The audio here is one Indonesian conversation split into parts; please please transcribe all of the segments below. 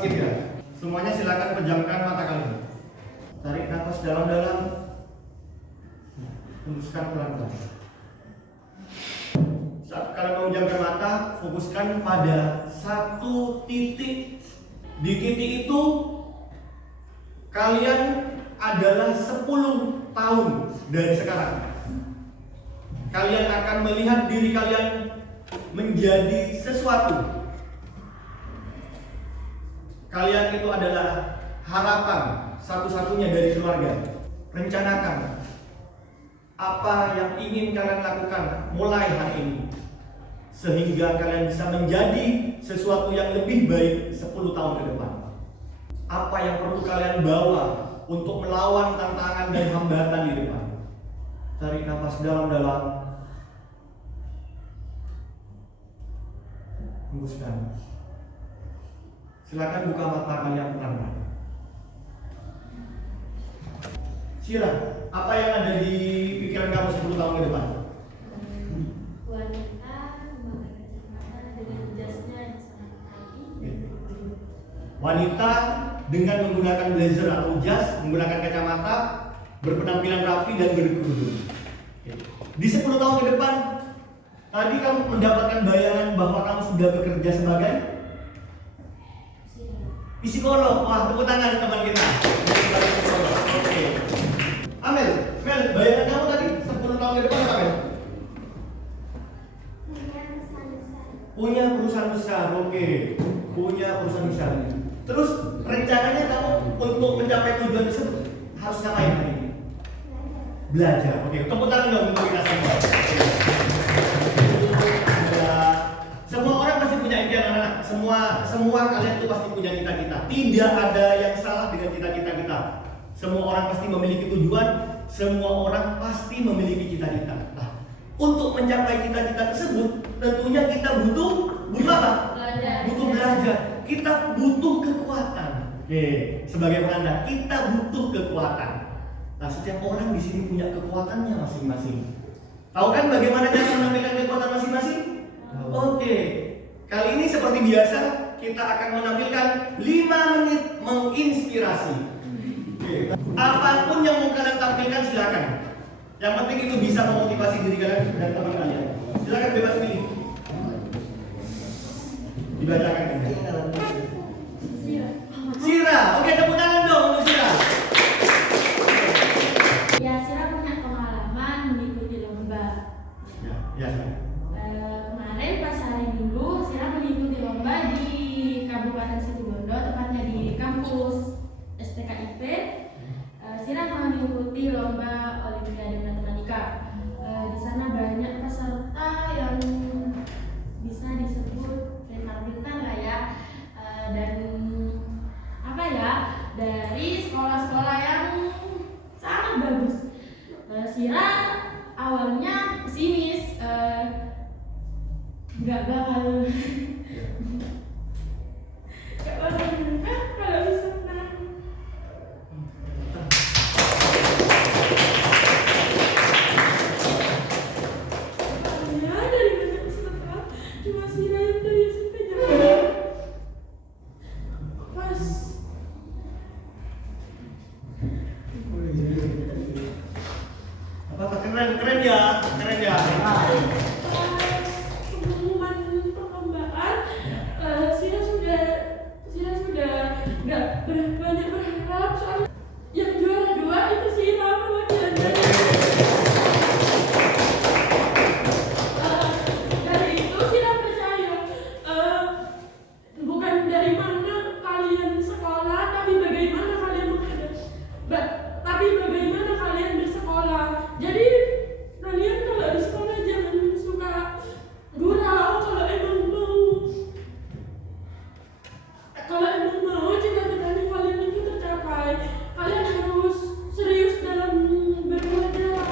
skip ya. Semuanya silakan pejamkan mata kalian. Tarik nafas dalam-dalam. Hembuskan pelan-pelan. Saat kalian memejamkan mata, fokuskan pada satu titik. Di titik itu kalian adalah 10 tahun dari sekarang. Kalian akan melihat diri kalian menjadi sesuatu. Kalian itu adalah harapan satu-satunya dari keluarga. Rencanakan apa yang ingin kalian lakukan mulai hari ini, sehingga kalian bisa menjadi sesuatu yang lebih baik 10 tahun ke depan. Apa yang perlu kalian bawa untuk melawan tantangan dan hambatan di depan. Tarik nafas dalam-dalam. Hembuskan. Silakan buka mata kalian pelan-pelan. Sira, apa yang ada di pikiran kamu 10 tahun ke depan? Wanita memakai kacamata dengan jasnya yang sangat rapi. Wanita dengan menggunakan blazer atau jas, menggunakan kacamata, berpenampilan rapi dan berkerudung. Di 10 tahun ke depan, tadi kamu mendapatkan bayangan bahwa kamu sudah bekerja sebagai psikolog. Wah, tepuk tangan teman kita. Sebagai psikolog. Oke. Amel, Mel, bayangan kamu tadi 10 tahun ke depan apa, Mel? Punya perusahaan besar. Oke. Punya perusahaan besar. Terus rencananya kamu untuk mencapai tujuan tersebut harus ngapain hari ini? Belajar. Oke, tepuk tangan dong untuk kita semua. Semua orang pasti punya impian, anak-anak. Semua kalian itu pasti punya cita-cita. Tidak ada yang salah dengan cita-cita kita. Semua orang pasti memiliki tujuan. Semua orang pasti memiliki cita-cita. Nah, untuk mencapai cita-cita tersebut, tentunya kita butuh apa? Belajar. Butuh belajar. Kita butuh kekuatan. Oke, sebagai penanda, kita butuh kekuatan. Nah, setiap orang di sini punya kekuatannya masing-masing. Tahu kan bagaimana cara menampilkan kekuatan masing-masing? Oke. Kali ini seperti biasa, kita akan menampilkan 5 menit menginspirasi. Oke. Apapun yang mau kalian tampilkan silakan. Yang penting itu bisa memotivasi diri kalian dan teman kalian. Silakan bebas pilih. Dibacakan kan? Sira, oke, tepuk tangan dong untuk Sira. Ya, Sira punya pengalaman mengikuti lomba. Ya. Kemarin pas hari Minggu, Sira mengikuti lomba di Kabupaten Situbondo, tepatnya di kampus STKIP. Sira mengikuti lomba Olimpiade Matematika. Di sana banyak peserta yang bisa disebut pintar-pintar lah ya, dan apa ya, dari sekolah-sekolah yang sangat bagus. Sira awalnya pesimis, nggak bakal menang kalau bisa menang. Ya, dari banyak peserta cuma Sira yang dari SMP-nya pas. Apa keren ya. Pengumuman perlombaan, Sira sudah nggak banyak berharap, soalnya yang juara 2 itu Sira perwakilannya. Dari itu Sira percaya, bukan dari mana kalian sekolah, tapi bagaimana kalian bagaimana kalian bersekolah. Jadi kalian kalau di sekolah jangan suka gurau. Kalau emang mau cita-cita kalian itu tercapai, kalian harus serius dalam berbelajar.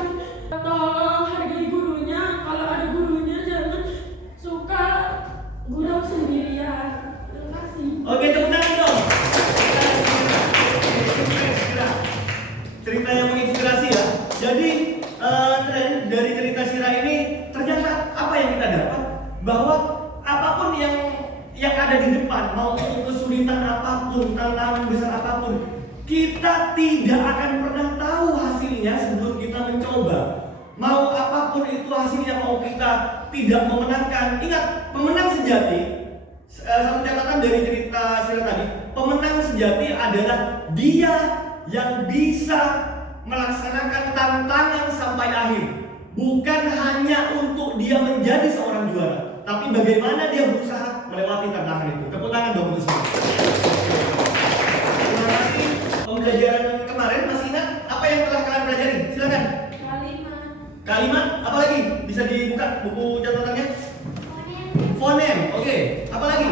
Tolong hargai gurunya. Kalau ada gurunya jangan suka gurau sendirian. Terima kasih. Oke, tepuk tangan dong. Cerita yang menginspirasi ya. Jadi dari cerita Sira ini ternyata apa yang kita dapat, bahwa apapun yang ada di depan, mau itu kesulitan apapun tidak akan pernah tahu hasilnya sebelum kita mencoba. Mau apapun itu hasilnya, mau kita tidak memenangkan. Ingat, pemenang sejati, satu catatan dari cerita Sila tadi, pemenang sejati adalah dia yang bisa melaksanakan tantangan sampai akhir. Bukan hanya untuk dia menjadi seorang juara, tapi bagaimana dia berusaha melewati tantangan itu. Tepuk tangan dong untuk semua. Terima kasih. Pembelajaran kemarin masih ingat apa yang telah kalian pelajari? Silakan. Kalimat, apa lagi? Bisa dibuka buku catatannya? Fonem, oke. Apa lagi?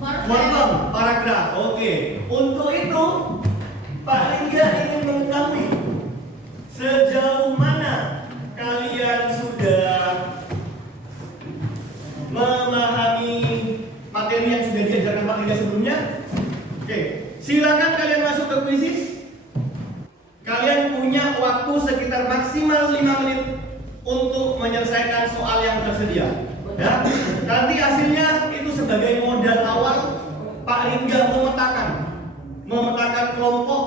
Morfem, paragraf, oke. Untuk itu, Pak Lingga ingin mengetahui sejauh mana kalian sudah memahami materi yang sudah diajarkan Pak Lingga sebelumnya. Oke, silakan kalian masuk ke kuisis. Kalian punya waktu sekitar maksimal 5 menit untuk menyelesaikan soal yang tersedia. Ya, nanti hasilnya itu sebagai modal awal Pak Lingga memetakan kelompok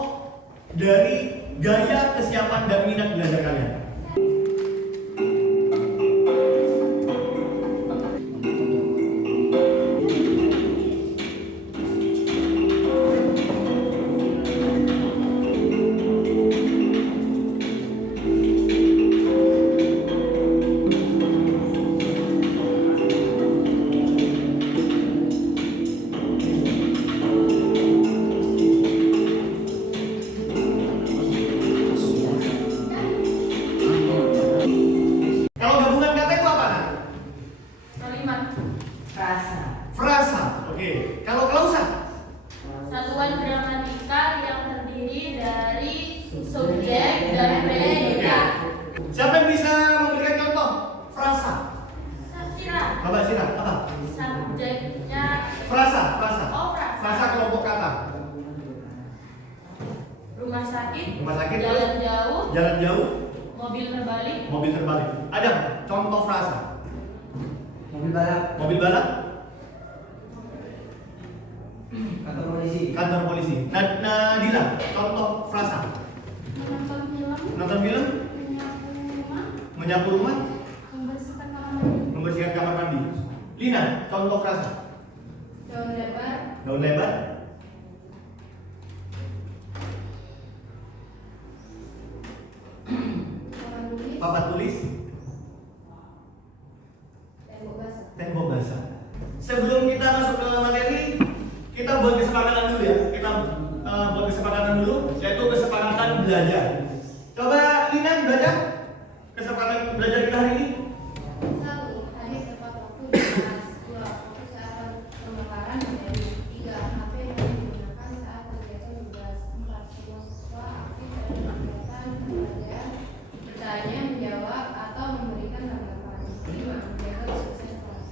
dari gaya, kesiapan, dan minat belajar kalian. Kalau gabungan kata itu apa? Kalimat. Frasa. Oke. Kalau klausa? Satuan gramatikal yang terdiri dari subjek dan predikat. Siapa yang bisa memberikan contoh frasa? Sila. Coba Sira, apa? Subjeknya. Frasa. Oh, frasa. Frasa kelompok kata. Rumah sakit. Jalan jauh. Mobil terbalik. Ada contoh frasa? Mobil balap. Kantor polisi. Nadila, contoh frasa? Nonton film. Menyapu rumah. Membersihkan kamar mandi. Lina, contoh frasa? Daun lebar. Papan tulis. Tembok basah. Sebelum kita masuk ke materi, kita buat kesepakatan dulu ya. Buat kesepakatan dulu, yaitu kesepakatan belajar. Coba Lina baca kesepakatan belajar kita hari ini.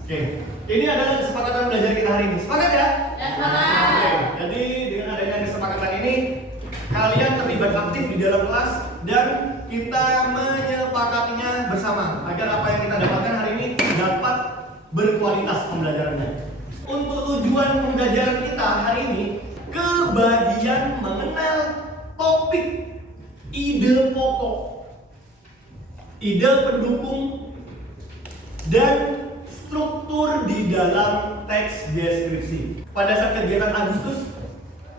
Oke, ini adalah kesepakatan belajar kita hari ini. Sepakat ya? Oke, jadi dengan adanya kesepakatan ini, kalian terlibat aktif di dalam kelas dan kita menyepakatinya bersama agar apa yang kita dapatkan hari ini dapat berkualitas pembelajarannya. Untuk tujuan pembelajaran kita hari ini, kebagian mengenal topik, ide pokok, ide pendukung, dan struktur di dalam teks deskripsi. Pada saat kegiatan Agustus,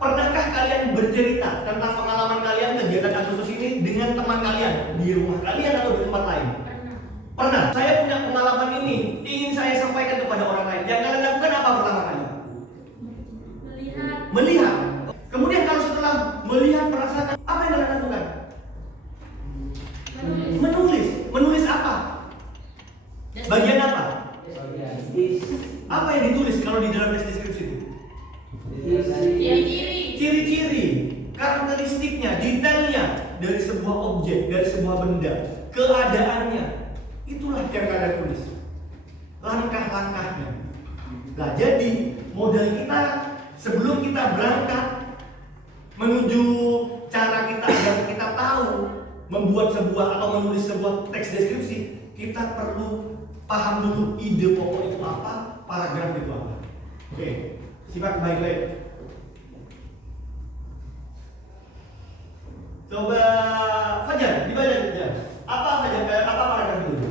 pernahkah kalian bercerita tentang pengalaman kalian kegiatan Agustus ini dengan teman kalian di rumah kalian atau di tempat lain? Pernah. Saya punya pengalaman ini, ingin saya sampaikan kepada orang lain. Yang kalian lakukan apa pertama kali? Melihat. Kemudian kalau setelah melihat, merasakan, apa yang kalian lakukan? Menulis apa? Bagian apa? Apa yang ditulis kalau di dalam teks deskripsi itu? Ciri-ciri, karakteristiknya, detailnya dari sebuah objek, dari sebuah benda, keadaannya. Itulah yang kalian tulis. Langkah-langkahnya. Nah, jadi modal kita sebelum kita berangkat menuju cara kita agar kita tahu membuat sebuah atau menulis sebuah teks deskripsi, kita perlu paham dulu ide pokok itu apa, paragraf itu apa. Oke, simak baik-baik. Coba Fajar, dibaca Fajar. Apa Fajar? Apa paragraf itu?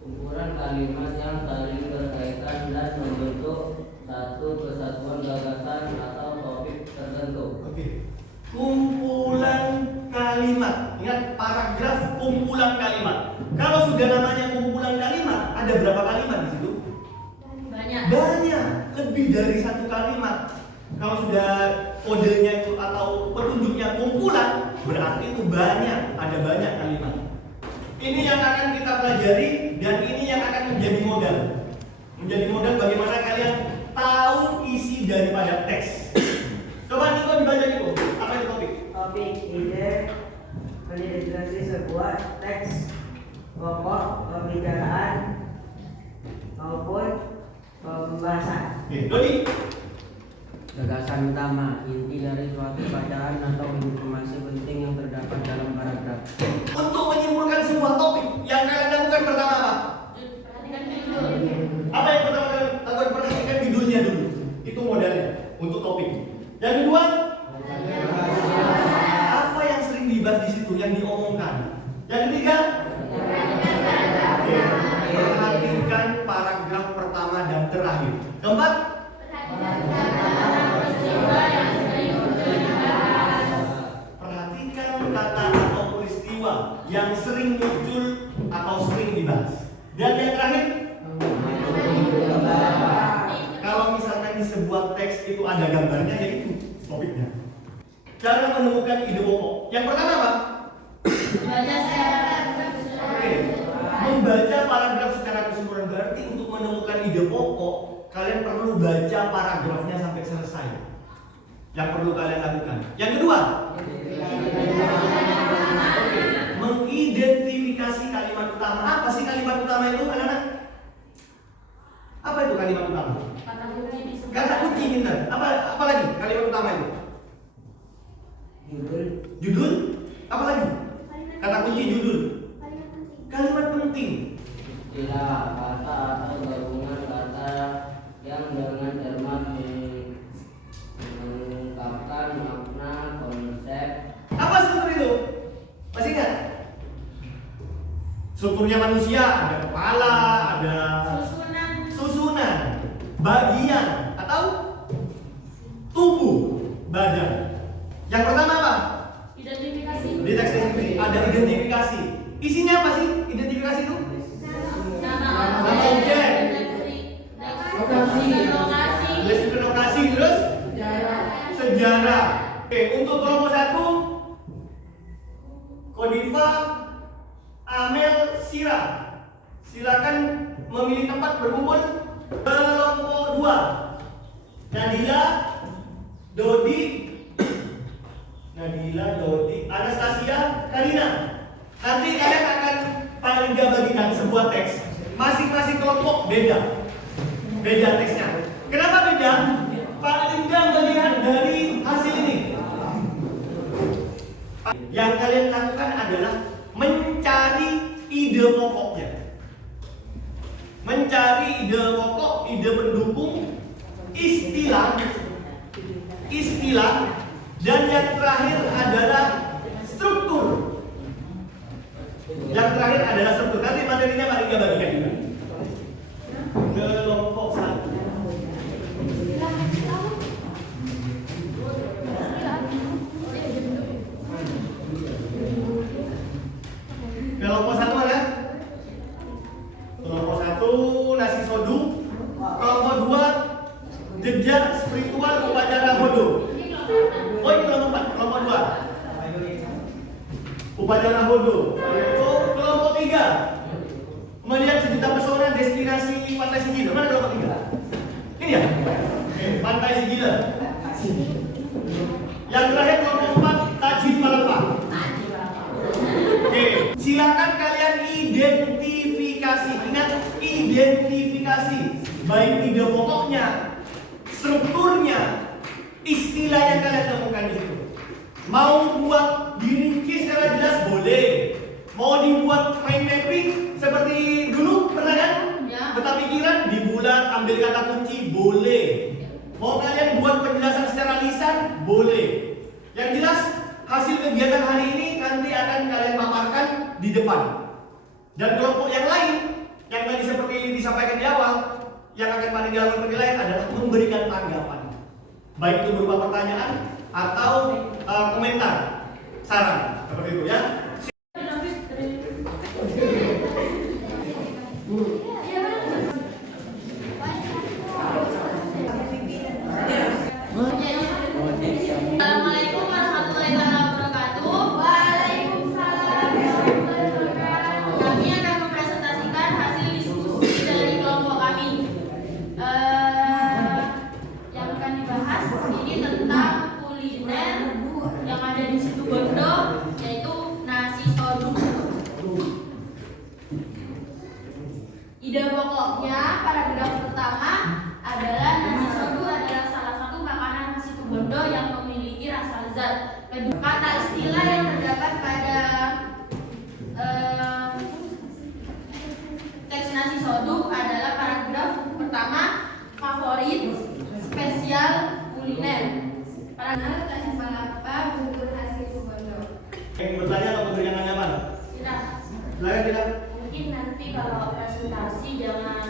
Kumpulan kalimat yang saling berkaitan dan membentuk satu kesatuan gagasan atau topik tertentu. Oke. Kumpulan kalimat. Ingat paragraf kumpulan kalimat. Kalau sudah namanya kumpulan kalimat, ada berapa kalimat di situ? Banyak. Banyak, lebih dari satu kalimat. Kalau sudah kodenya itu atau petunjuknya kumpulan, berarti itu banyak, ada banyak kalimat. Ini yang akan kita pelajari dan ini yang akan menjadi modal. Menjadi modal bagaimana kalian tahu isi daripada teks. Coba Niko dibaca Niko. Apa itu topik? Topik ide menidentifikasi sebuah teks pokok pembicaraan maupun pembahasan. Dodi. Gagasan utama, inti dari suatu bacaan atau informasi penting yang terdapat dalam paragraf. Untuk menyimpulkan sebuah topik, yang kalian lakukan pertama apa? Perhatikan dulu. Apa yang pertama kalian lakukan? Perhatikan judulnya dulu. Itu modalnya untuk topik. Yang kedua, apa yang sering dibahas di situ, yang diomongkan. Yang ketiga, perhatikan paragraf pertama dan terakhir. Keempat, perhatikan kata atau peristiwa yang sering muncul atau sering dibahas. Dan yang terakhir, kalau misalkan di sebuah teks itu ada gambarnya, yaitu topiknya. Cara menemukan ide pokok. Yang pertama apa? Baca secara Oke. Membaca paragraf secara keseluruhan berarti untuk menemukan ide pokok, kalian perlu baca paragrafnya sampai selesai. Yang perlu kalian lakukan. Yang kedua, oke, mengidentifikasi kalimat utama. Apa sih kalimat utama itu, anak-anak? Apa itu kalimat utama? kata kunci di sebelah. Kata kunci pintar. Apa lagi kalimat utama itu? Judul Judul? Apa lagi? Kata kunci judul. Kalimat penting. Istilah, kata atau gabungan kata yang dengan cermat mengungkapkan makna, konsep. Apa struktur itu? Masih ingat? Strukturnya manusia, ada kepala, ada susunan, bagian atau tubuh badan. Yang pertama apa? Identifikasi. Di teks ini ada identifikasi. Isinya apa sih identifikasi itu? Nama objek. Lokasi. Deskripsi lokasi, terus sejarah. Oke, untuk kelompok 1, Kodifa Amel Sira. Silakan memilih tempat berkumpul. Kelompok 2, Nadila, Dodi, Anastasia, Karina. Nanti kalian akan paling bagikan sebuah teks. Masing-masing kelompok beda. Beda teksnya. Kenapa beda? Paling bagian dari hasil ini. Yang kalian lakukan adalah mencari ide pokoknya. Mencari ide pokok, ide pendukung, istilah, dan yang terakhir adalah struktur. Yang terakhir adalah struktur. Nanti materinya paling bagikan juga. Kelompok 1. Kelompok 1 ada? Kelompok 1 nasi sodu. Kelompok 2 jejak spiritual upacara hodo. Oh ini kelompok 4, kelompok 2 upacara hodo. Kelompok 3 melihat sejuta pesona destinasi Pantai Sigila. Mana kelompok 3? Ini ya? Oke, Pantai Sigila. Yang terakhir kelompok 4 Tajin Palapa. Oke, silakan kalian identifikasi. Ingat, identifikasi. Baik ide pokoknya, strukturnya, istilah yang kalian temukan di situ. Mau buat diringkis secara jelas boleh. Mau dibuat main mapping seperti dulu pernah kan? Ya. Peta pikiran dibulat, ambil kata kunci boleh. Mau kalian buat penjelasan secara lisan boleh. Yang jelas hasil kegiatan hari ini nanti akan kalian paparkan di depan. Dan kelompok yang lain, yang tadi seperti disampaikan di awal, yang akan meninggalkan penilaian adalah memberikan tanggapan. Baik itu berupa pertanyaan atau komentar, saran, seperti itu ya. Assalamualaikum warahmatullahi wabarakatuh. Waalaikumsalam warahmatullahi wabarakatuh. Kami akan mempresentasikan hasil diskusi dari kelompok kami. Yang akan dibahas ini tentang kuliner yang ada di Situbondo, yaitu nasi soduk. Ide pokoknya paragraf pertama adalah nasi sodu adalah salah satu makanan khas Situbondo yang memiliki rasa lezat. Kedua, kata istilah yang terdapat pada teks nasi sodu adalah paragraf pertama, favorit, spesial, kuliner. Paragraf kasih mengapa bubur khas Situbondo. Ingin bertanya atau memberikan tanggapan? Tidak. Silakan tidak. Mungkin nanti kalau presentasi jangan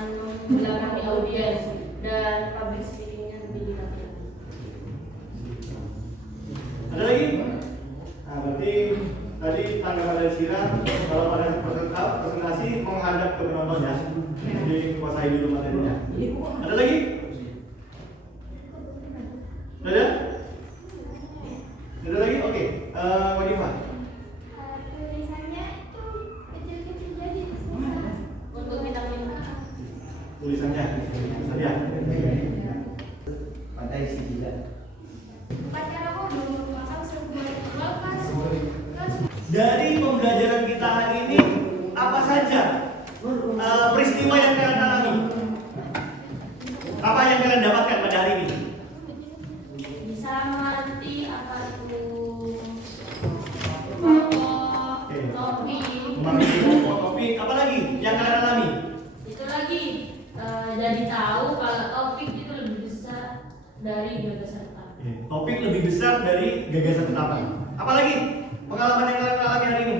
membelakangi audiens dan public speakingnya lebih dilatih. Ada lagi? Nah, berarti tadi tanggapan dari Sira kalau pada presentasi menghadap ke penonton ya. Jadi kuasai dulu materinya. Ada lagi? Ada? Ada lagi? Oke. Wanifah. Tulisannya itu kecil-kecil jadi susah. Untuk vitamin A. Tulisannya. Saja. Pada isi tidak. Pacar aku dulu makan sebuah kulkas. Dari pembelajaran kita hari ini apa saja peristiwa yang kalian alami? Apa yang kalian dapatkan pada hari ini? Bisa mengerti apa itu pokok, topik. Mengerti pokok topik, apa lagi yang kalian alami? Itu lagi jadi tahu kalau topik itu lebih besar dari gagasan utama. Topik lebih besar dari gagasan utama. Apa lagi pengalaman yang kalian alami hari ini?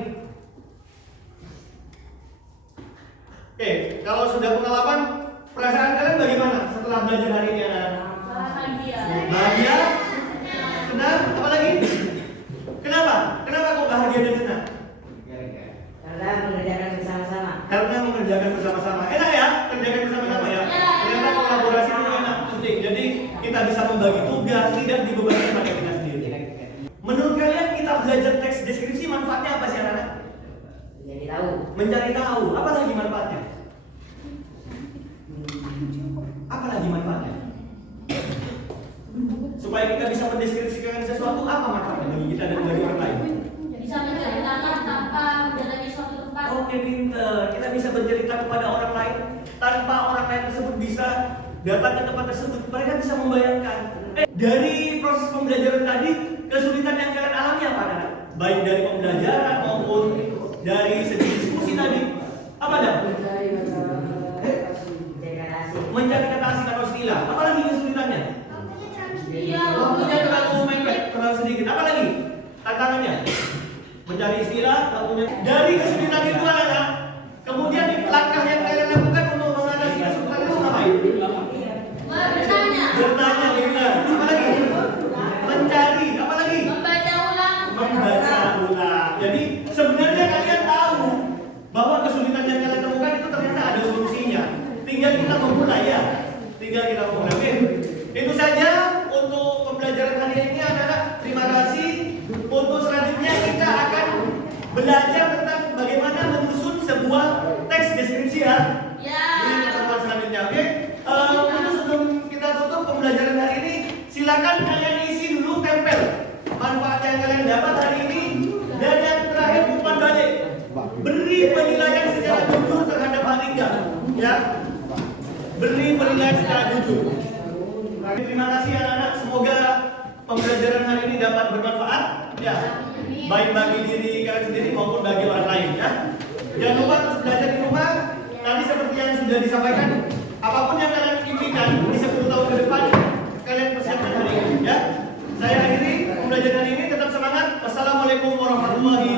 Oke, kalau sudah pengalaman, perasaan kalian bagaimana setelah belajar hari ini anak-anak? Bahagia. Bahagia? Senang? Apa lagi? Kenapa? Kenapa kok bahagia dan senang? Karena mengerjakan bersama-sama. Karena mengerjakan bersama-sama. Enak ya? Kerjakan bersama-sama ya? Ternyata kolaborasi itu enak, penting. Jadi kita bisa membagi tugas, tidak dibebani pada kita sendiri. Menurut kalian kita belajar teks deskripsi manfaatnya apa sih anak-anak? Jadi tahu. Mencari tahu. Apa lagi manfaatnya? Apa lagi manfaatnya? Supaya kita bisa mendeskripsikan sesuatu, apa manfaatnya bagi kita dan bagi orang lain? Bisa menceritakan tanpa mendatangi suatu tempat. Oke, pinter. Kita bisa bercerita kepada orang lain tanpa orang lain tersebut bisa datang ke tempat tersebut. Mereka bisa membayangkan. Dari proses pembelajaran tadi, kesulitan yang kalian alami apa, anak? Baik dari pembelajaran maupun dari segi diskusi tadi. Apa dah? Mencari kata asing atau istilah. Apa lagi kesulitannya? Iya, Waktunya terlalu mepet, terlalu sedikit. Apa lagi tantangannya? Mencari istilah, waktunya. Dari kesulitan itu anak-anak, kemudian langkah yang kalian lakukan untuk mengatasi kesulitan itu ngapain? bertanya, Bertanya, benar. Apa lagi? Mencari. Apa lagi? membaca ulang. Membaca ulang. Jadi sebenarnya kalian tahu bahwa kesulitan yang kalian temukan itu ternyata ada solusinya. Tinggal kita memulai ya. Tinggal kita memulai. Oke. Itu saja untuk pembelajaran hari ini adalah terima kasih. Untuk selanjutnya kita akan belajar tentang bagaimana menyusun sebuah teks deskripsi ya. Ya. Ini pertemuan selanjutnya. Oke. Untuk sebelum kita tutup pembelajaran hari ini, silakan kalian isi dulu tempel manfaat yang kalian dapat hari ini dan yang terakhir umpan balik. Beri penilaian secara jujur terhadap hal ini ya. Beri penilaian secara jujur. Terima kasih anak-anak. Semoga pembelajaran hari ini dapat bermanfaat ya. Baik bagi diri kalian sendiri maupun bagi orang lain ya. Jangan lupa terus belajar di rumah. Tadi seperti yang sudah disampaikan, apapun yang kalian impikan di 10 tahun ke depan, kalian persiapkan hari ini ya. Saya akhiri pembelajaran hari ini, tetap semangat. Wassalamualaikum warahmatullahi